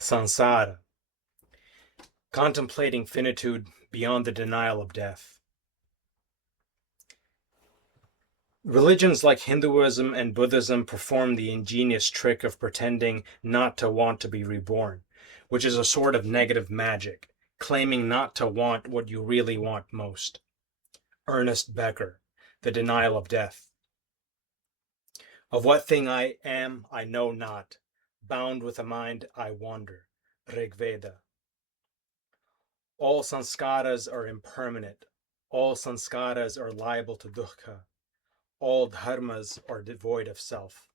Saṃsāra, Contemplating Finitude Beyond the Denial of Death. Religions like Hinduism and Buddhism perform the ingenious trick of pretending not to want to be reborn, which is a sort of negative magic, claiming not to want what you really want most. Ernest Becker, The Denial of Death. Of what thing I am, I know not. Bound with a mind, I wander. Rig Veda. All sanskaras are impermanent. All sanskaras are liable to dukkha. All dharmas are devoid of self.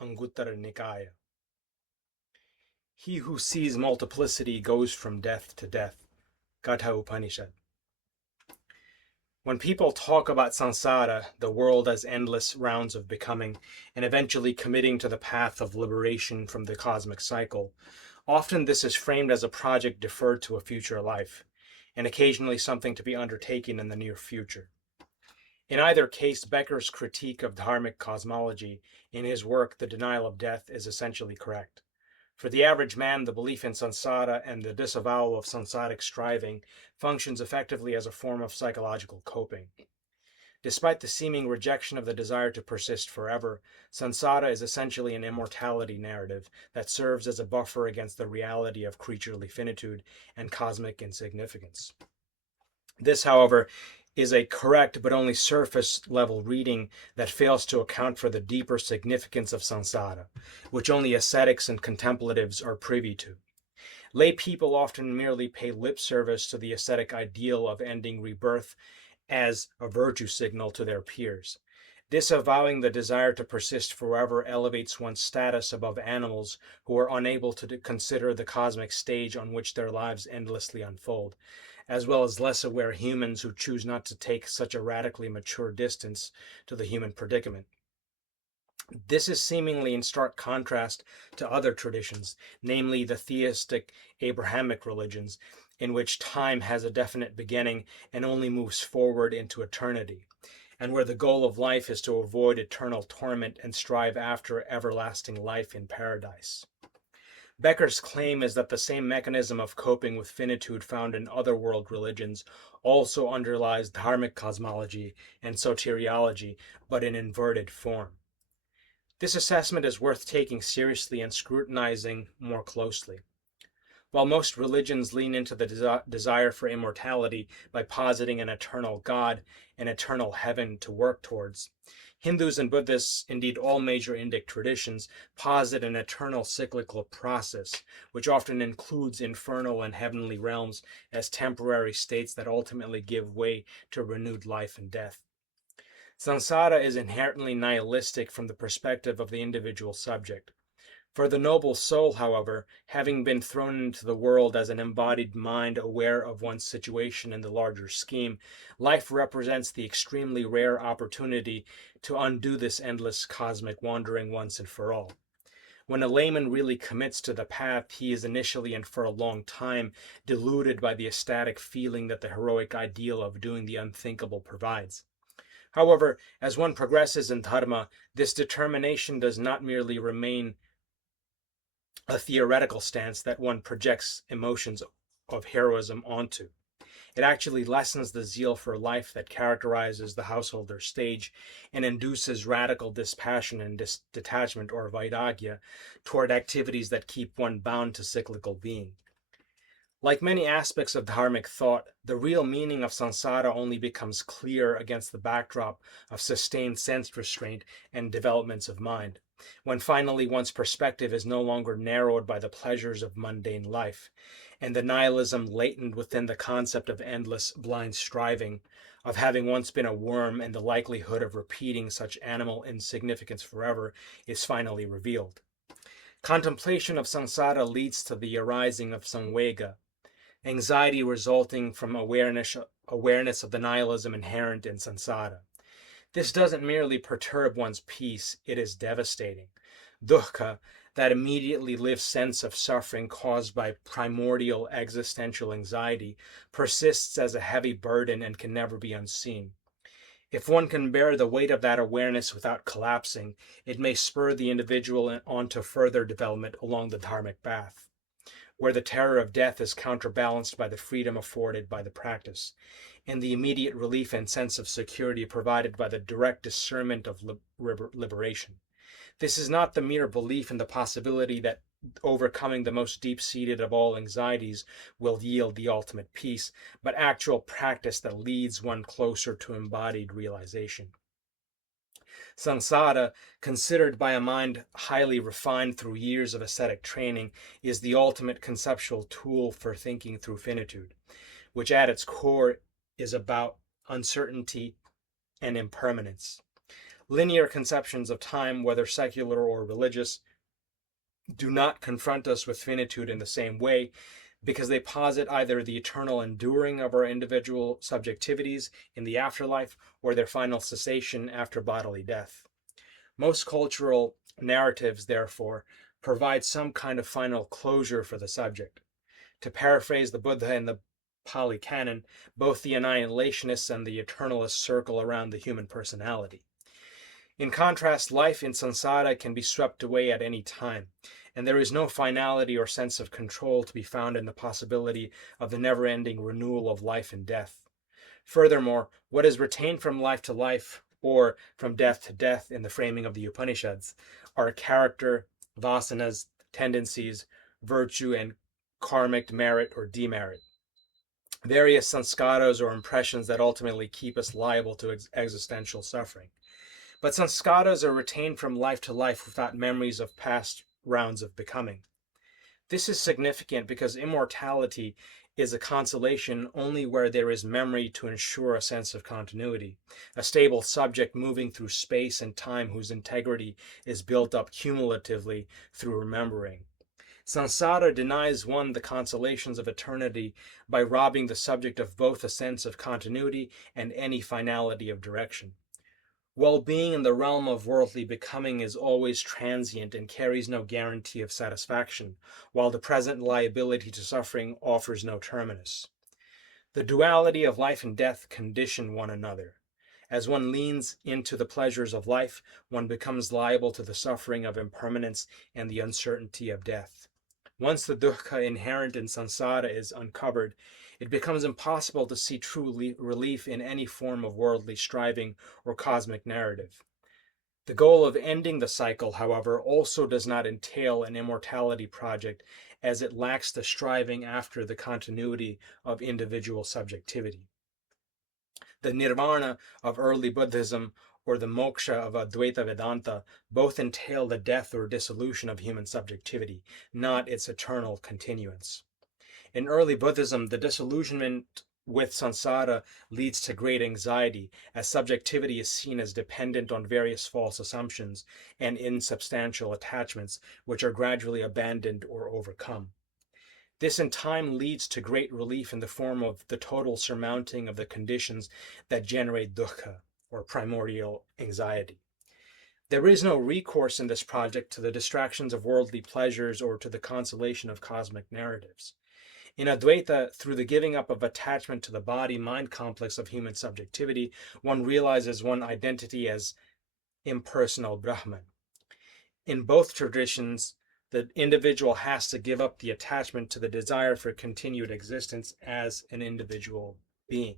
Anguttara Nikaya. He who sees multiplicity goes from death to death. Katha Upanishad. When people talk about samsara, the world as endless rounds of becoming, and eventually committing to the path of liberation from the cosmic cycle, often this is framed as a project deferred to a future life, and occasionally something to be undertaken in the near future. In either case, Becker's critique of dharmic cosmology in his work The Denial of Death is essentially correct. For the average man, the belief in samsara and the disavowal of samsaric striving functions effectively as a form of psychological coping. Despite the seeming rejection of the desire to persist forever, samsara is essentially an immortality narrative that serves as a buffer against the reality of creaturely finitude and cosmic insignificance. This, however, is a correct but only surface-level reading that fails to account for the deeper significance of samsara, which only ascetics and contemplatives are privy to. Lay people often merely pay lip service to the ascetic ideal of ending rebirth as a virtue signal to their peers. Disavowing the desire to persist forever elevates one's status above animals who are unable to consider the cosmic stage on which their lives endlessly unfold, as well as less aware humans who choose not to take such a radically mature distance to the human predicament. This is seemingly in stark contrast to other traditions, namely the theistic Abrahamic religions, in which time has a definite beginning and only moves forward into eternity, and where the goal of life is to avoid eternal torment and strive after everlasting life in paradise. Becker's claim is that the same mechanism of coping with finitude found in other world religions also underlies dharmic cosmology and soteriology, but in inverted form. This assessment is worth taking seriously and scrutinizing more closely. While most religions lean into the desire for immortality by positing an eternal God, an eternal heaven to work towards, Hindus and Buddhists, indeed all major Indic traditions, posit an eternal cyclical process, which often includes infernal and heavenly realms as temporary states that ultimately give way to renewed life and death. Samsara is inherently nihilistic from the perspective of the individual subject. For the noble soul, however, having been thrown into the world as an embodied mind aware of one's situation in the larger scheme, life represents the extremely rare opportunity to undo this endless cosmic wandering once and for all. When a layman really commits to the path, he is initially and for a long time deluded by the ecstatic feeling that the heroic ideal of doing the unthinkable provides. However, as one progresses in Dharma, this determination does not merely remain a theoretical stance that one projects emotions of heroism onto. It actually lessens the zeal for life that characterizes the householder stage and induces radical dispassion and detachment or vairagya toward activities that keep one bound to cyclical being. Like many aspects of dharmic thought, the real meaning of samsara only becomes clear against the backdrop of sustained sense restraint and developments of mind, when finally one's perspective is no longer narrowed by the pleasures of mundane life, and the nihilism latent within the concept of endless blind striving, of having once been a worm and the likelihood of repeating such animal insignificance forever, is finally revealed. Contemplation of samsara leads to the arising of samvega, anxiety resulting from awareness of the nihilism inherent in samsara. This doesn't merely perturb one's peace, it is devastating. Dukkha, that immediately lived sense of suffering caused by primordial existential anxiety, persists as a heavy burden and can never be unseen. If one can bear the weight of that awareness without collapsing, it may spur the individual on to further development along the dharmic path. where the terror of death is counterbalanced by the freedom afforded by the practice, and the immediate relief and sense of security provided by the direct discernment of liberation. This is not the mere belief in the possibility that overcoming the most deep-seated of all anxieties will yield the ultimate peace, but actual practice that leads one closer to embodied realization. Samsara, considered by a mind highly refined through years of ascetic training, is the ultimate conceptual tool for thinking through finitude, which at its core is about uncertainty and impermanence. Linear conceptions of time, whether secular or religious, do not confront us with finitude in the same way, because they posit either the eternal enduring of our individual subjectivities in the afterlife or their final cessation after bodily death. Most cultural narratives, therefore, provide some kind of final closure for the subject. To paraphrase the Buddha in the Pali Canon, both the annihilationists and the eternalists circle around the human personality. In contrast, life in samsara can be swept away at any time, and there is no finality or sense of control to be found in the possibility of the never-ending renewal of life and death. Furthermore, what is retained from life to life, or from death to death in the framing of the Upanishads, are character, vasanas, tendencies, virtue, and karmic merit or demerit. Various sanskaras or impressions that ultimately keep us liable to existential suffering. But sanskaras are retained from life to life without memories of past rounds of becoming. This is significant because immortality is a consolation only where there is memory to ensure a sense of continuity, a stable subject moving through space and time whose integrity is built up cumulatively through remembering. Samsara denies one the consolations of eternity by robbing the subject of both a sense of continuity and any finality of direction. Well-being in the realm of worldly becoming is always transient and carries no guarantee of satisfaction, while the present liability to suffering offers no terminus. The duality of life and death condition one another. As one leans into the pleasures of life, one becomes liable to the suffering of impermanence and the uncertainty of death. Once the dukkha inherent in samsara is uncovered, it becomes impossible to see true relief in any form of worldly striving or cosmic narrative. The goal of ending the cycle, however, also does not entail an immortality project, as it lacks the striving after the continuity of individual subjectivity. The Nirvana of early Buddhism or the Moksha of Advaita Vedanta both entail the death or dissolution of human subjectivity, not its eternal continuance. In early Buddhism, the disillusionment with samsara leads to great anxiety, as subjectivity is seen as dependent on various false assumptions and insubstantial attachments, which are gradually abandoned or overcome. This in time leads to great relief in the form of the total surmounting of the conditions that generate dukkha, or primordial anxiety. There is no recourse in this project to the distractions of worldly pleasures or to the consolation of cosmic narratives. In Advaita, through the giving up of attachment to the body-mind complex of human subjectivity, one realizes one identity as impersonal Brahman. In both traditions, the individual has to give up the attachment to the desire for continued existence as an individual being.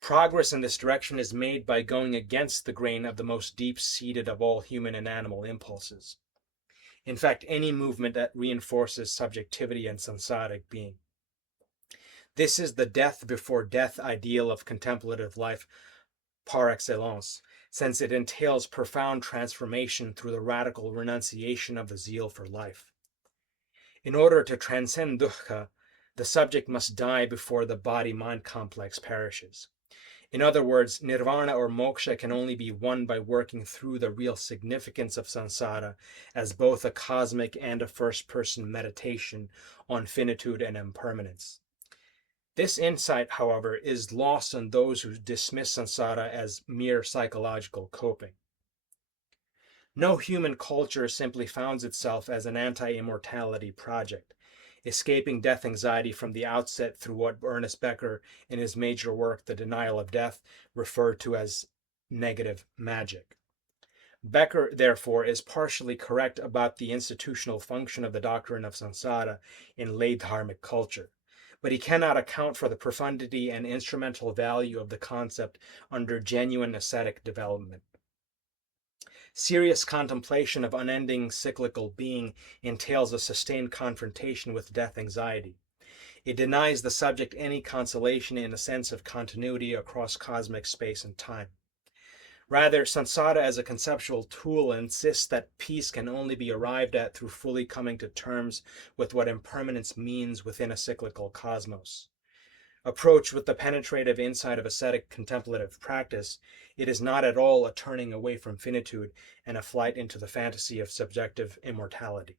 Progress in this direction is made by going against the grain of the most deep-seated of all human and animal impulses. In fact, any movement that reinforces subjectivity and samsaric being. This is the death before death ideal of contemplative life par excellence, since it entails profound transformation through the radical renunciation of the zeal for life. In order to transcend dukkha, the subject must die before the body-mind complex perishes. In other words, nirvana or moksha can only be won by working through the real significance of samsara as both a cosmic and a first-person meditation on finitude and impermanence. This insight, however, is lost on those who dismiss samsara as mere psychological coping. No human culture simply founds itself as an anti-immortality project, escaping death anxiety from the outset through what Ernest Becker, in his major work, The Denial of Death, referred to as negative magic. Becker, therefore, is partially correct about the institutional function of the doctrine of samsara in lay dharmic culture, but he cannot account for the profundity and instrumental value of the concept under genuine ascetic development. Serious contemplation of unending cyclical being entails a sustained confrontation with death anxiety. It denies the subject any consolation in a sense of continuity across cosmic space and time. Rather, samsara as a conceptual tool insists that peace can only be arrived at through fully coming to terms with what impermanence means within a cyclical cosmos. Approached with the penetrative insight of ascetic contemplative practice, it is not at all a turning away from finitude and a flight into the fantasy of subjective immortality.